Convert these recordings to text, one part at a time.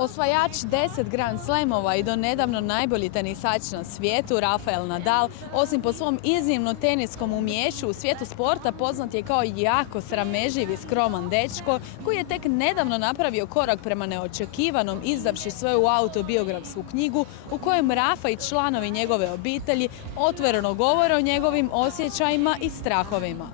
Osvajač 10 Grand Slamova i do nedavno najbolji tenisač na svijetu, Rafael Nadal, osim po svom iznimno teniskom umijeću u svijetu sporta, poznat je kao jako srameživ i skroman dečko koji je tek nedavno napravio korak prema neočekivanom izdavši svoju autobiografsku knjigu u kojem Rafa i članovi njegove obitelji otvoreno govore o njegovim osjećajima i strahovima.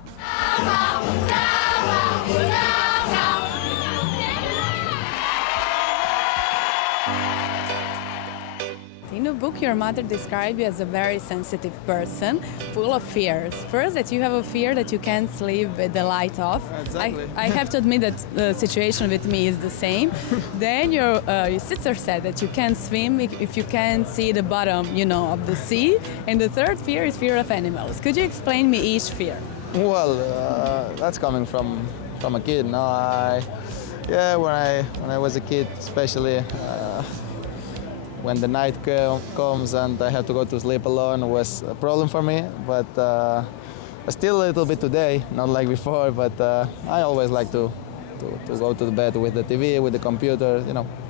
In the book, your mother described you as a very sensitive person, full of fears. First, that you have a fear that you can't sleep with the light off. Exactly. I have to admit that the situation with me is the same. Then your sister said that you can't swim if you can't see the bottom, of the sea. And the third fear is fear of animals. Could you explain me each fear? Well, that's coming from a kid. No, when I was a kid, especially when the night comes and I have to go to sleep alone, was a problem for me. But still a little bit today, not like before. But I always like to go to the bed with the TV, with the computer,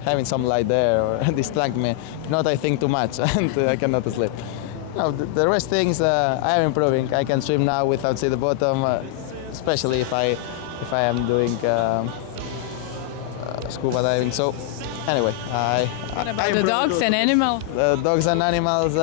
having some light there or distract me. If not, I think too much and I cannot sleep. The rest things I am improving. I can swim now without seeing the bottom, especially if I am doing scuba diving. So anyway, What about the dogs and animals? Dogs and animals,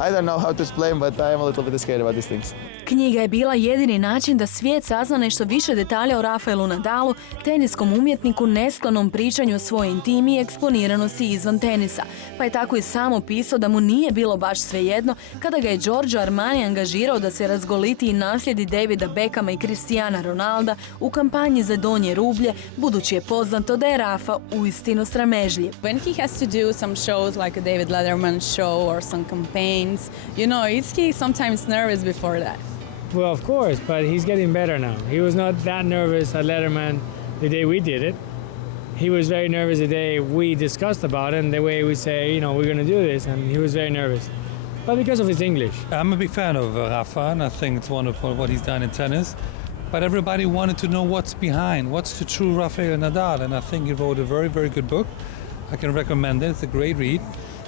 I don't know how to explain, but I am a little bit scared about these things. Knjiga je bila jedini način da svijet sazna nešto više detalja o Rafaelu Nadalu, teniskom umjetniku nesklonom pričanju o svojoj intimi i eksponiranosti izvan tenisa. Pa je tako i sam opisao da mu nije bilo baš svejedno kada ga je Giorgio Armani angažirao da se razgoliti i naslijedi Davida Beckhama i Cristiana Ronalda u kampanji za donje rublje, budući je poznato da je Rafa uistinu sramežljiv. When he has to do some shows like a David Letterman show or some campaigns, is he sometimes nervous before that? Well, of course, but he's getting better now. He was not that nervous at Letterman the day we did it. He was very nervous the day we discussed about it and the way we say, we're going to do this, and he was very nervous. But because of his English. I'm a big fan of Rafa, and I think it's wonderful what he's done in tennis. But everybody wanted to know what's behind, what's the true Rafael Nadal, and I think he wrote a very, very good book. I can recommend it. It's a great read,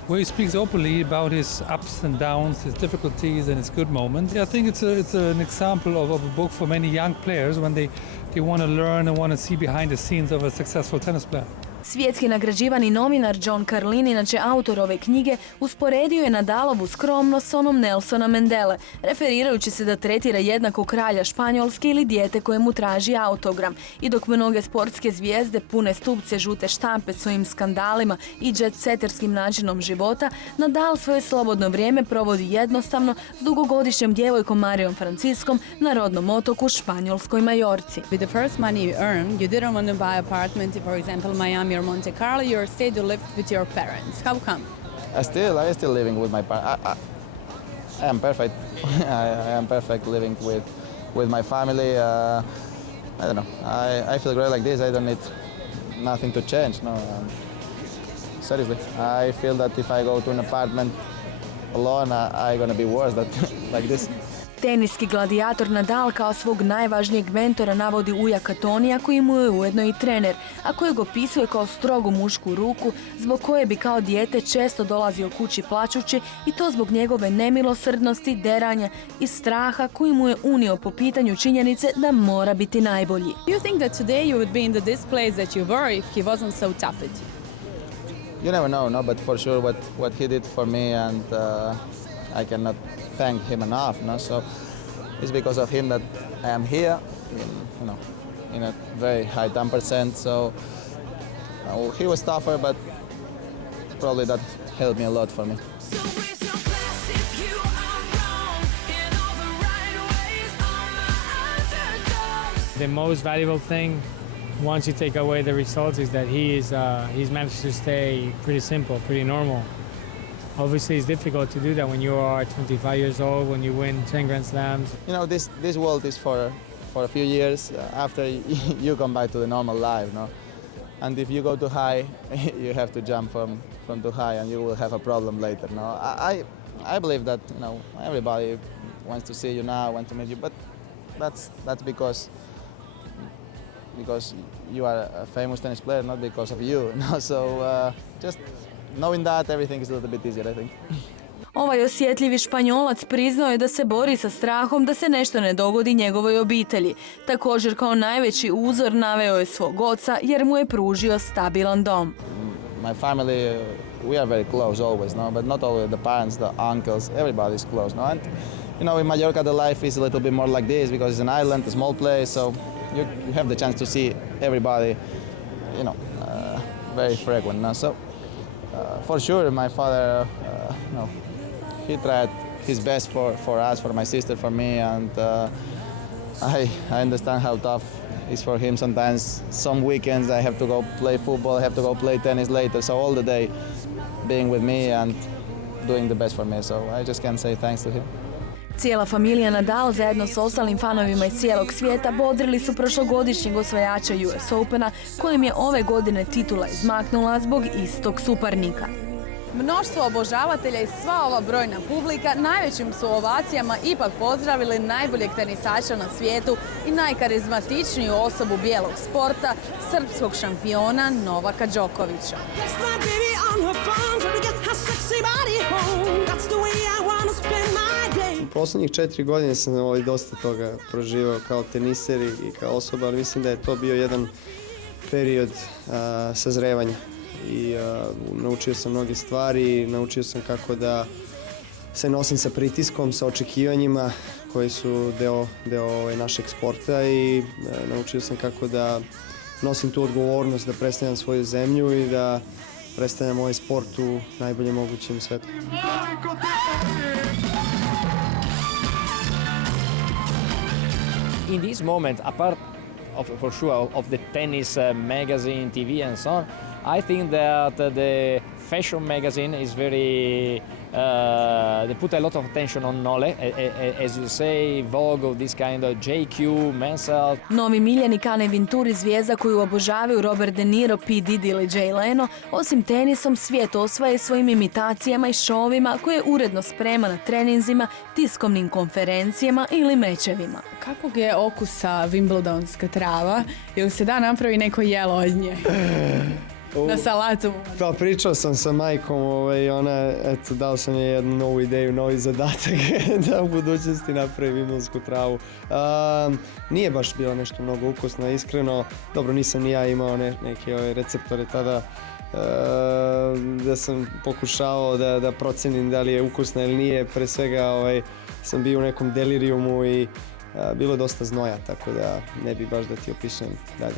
where he speaks openly about his ups and downs, his difficulties and his good moments. I think it's an example of a book for many young players when they want to learn and want to see behind the scenes of a successful tennis player. Svjetski nagrađivani novinar John Carlin, inače autor ove knjige, usporedio je Nadalovu skromnost s onom Nelsona Mandele, referirajući se da tretira jednako kralja Španjolske ili dijete koje mu traži autogram. I dok mnoge sportske zvijezde pune stupce žute štampe svojim skandalima i jet-seterskim načinom života, Nadal svoje slobodno vrijeme provodi jednostavno s dugogodišnjom djevojkom Marijom Franciskom na rodnom otoku Španjolskoj Majorci. With the first money you earned, you didn't want to buy apartment in, for example, Miami or Monte Carlo. You stayed to live with your parents. How come? I still living with my parents. I am perfect. I am perfect living with my family. I don't know. I feel great like this. I don't need nothing to change. No, seriously. I feel that if I go to an apartment alone, I'm gonna be worse than like this. Teniski gladijator Nadal kao svog najvažnijeg mentora navodi ujaka Tonija, koji mu je ujedno i trener, a kojeg opisuje kao strogu mušku ruku, zbog koje bi kao dijete često dolazio kući plačući, i to zbog njegove nemilosrdnosti, deranja i straha koji mu je unio po pitanju činjenice da mora biti najbolji. Do you think that today you would be in the displays that you were if he wasn't so tough with you? You never know, no, but for sure what he did for me, and I cannot thank him enough. No, so it's because of him that I am here, in a very high 10%. So he was tougher, but probably that helped me a lot for me. The most valuable thing, once you take away the results, is that he's managed to stay pretty simple, pretty normal. Obviously, it's difficult to do that when you are 25 years old, when you win 10 Grand Slams. This world is for a few years. After you come back to the normal life, no? And if you go too high, you have to jump from too high, and you will have a problem later. No, I believe that everybody wants to see you now, wants to meet you, but that's because because you are a famous tennis player, not because of you. So just knowing that, everything is a little bit easier, I think. Ovaj osjetljivi Španjolac priznao je da se bori sa strahom da se nešto ne dogodi njegovoj obitelji. Također kao najveći uzor naveo je svog oca jer mu je pružio stabilan dom. My family, we are very close always, no? But not only the parents, the uncles, everybody is close, no? And you know, in Mallorca the life is a little bit more like this because it's an island, a small place, so you have the chance to see everybody, you know, very frequent. No? So for sure, my father, you know, he tried his best for us, for my sister, for me, and I understand how tough it's for him sometimes. Some weekends I have to go play football, I have to go play tennis later, so all the day being with me and doing the best for me, so I just can say thanks to him. Cijela familija Nadal zajedno s ostalim fanovima iz cijelog svijeta bodrili su prošlogodišnjeg osvajača US Opena, kojem je ove godine titula izmaknula zbog istog suparnika. Mnoštvo obožavatelja i sva ova brojna publika najvećim su ovacijama ipak pozdravili najboljeg tenisača na svijetu i najkarizmatičniju osobu bijelog sporta, srpskog šampiona Novaka Djokovića. U posljednjih 4 godine sam dosta toga proživao kao teniser i kao osoba, ali mislim da je to bio jedan period sazrevanja. I naučio sam mnoge stvari, naučio sam kako da se nosim sa pritiskom, sa očekivanjima koji su deo našeg sporta i naučio sam kako da nosim tu odgovornost, da predstavljam svoju zemlju i da predstavljam ovaj sport u najboljem mogućem svetu. In this moment, apart for sure of the tennis magazine, TV and so on, I think that the fashion magazine is very, they put a lot of attention on knowledge, as you say, Vogue, this kind of JQ, Men's Health. Novi miljenik Ane Vinturi, zvijezda koju obožavaju Robert De Niro, P. Diddy ili Jay Leno, osim tenisom svijet osvaja svojim imitacijama i šovima koje uredno sprema na treninzima, tiskovnim konferencijama ili mečevima. Kakvog je okusa Wimbledonska trava? Jel se da napravi neko jelo od nje? Na salatu. Pa pričao sam sa majkom i ona, eto, dao sam je jednu novu ideju, novi zadatak da u budućnosti napravi Wimbledonsku travu. Nije baš bilo nešto mnogo ukusno, iskreno. Dobro, nisam ni ja imao neke receptore tada da sam pokušao da procenim da li je ukusna ili nije. Pre svega sam bio u nekom delirijumu i bilo je dosta znoja, tako da ne bi baš da ti opisujem dalje.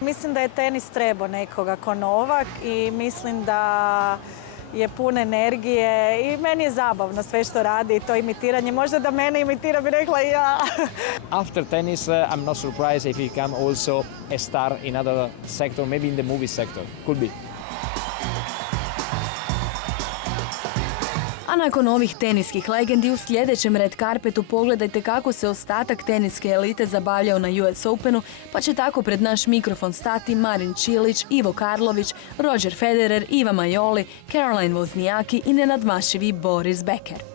Mislim da je tenis trebao nekoga ko Novak i mislim da je pun energije i meni je zabavno sve što radi i to imitiranje. Možda da mene imitira bi rekla i ja. After tennis, I'm not surprised if he become also a star in other sector, maybe in the movie sector. Could be. A nakon ovih teniskih legendi u sljedećem red carpetu pogledajte kako se ostatak teniske elite zabavljao na US Openu, pa će tako pred naš mikrofon stati Marin Čilić, Ivo Karlović, Roger Federer, Iva Majoli, Caroline Wozniacki i nenadmašivi Boris Becker.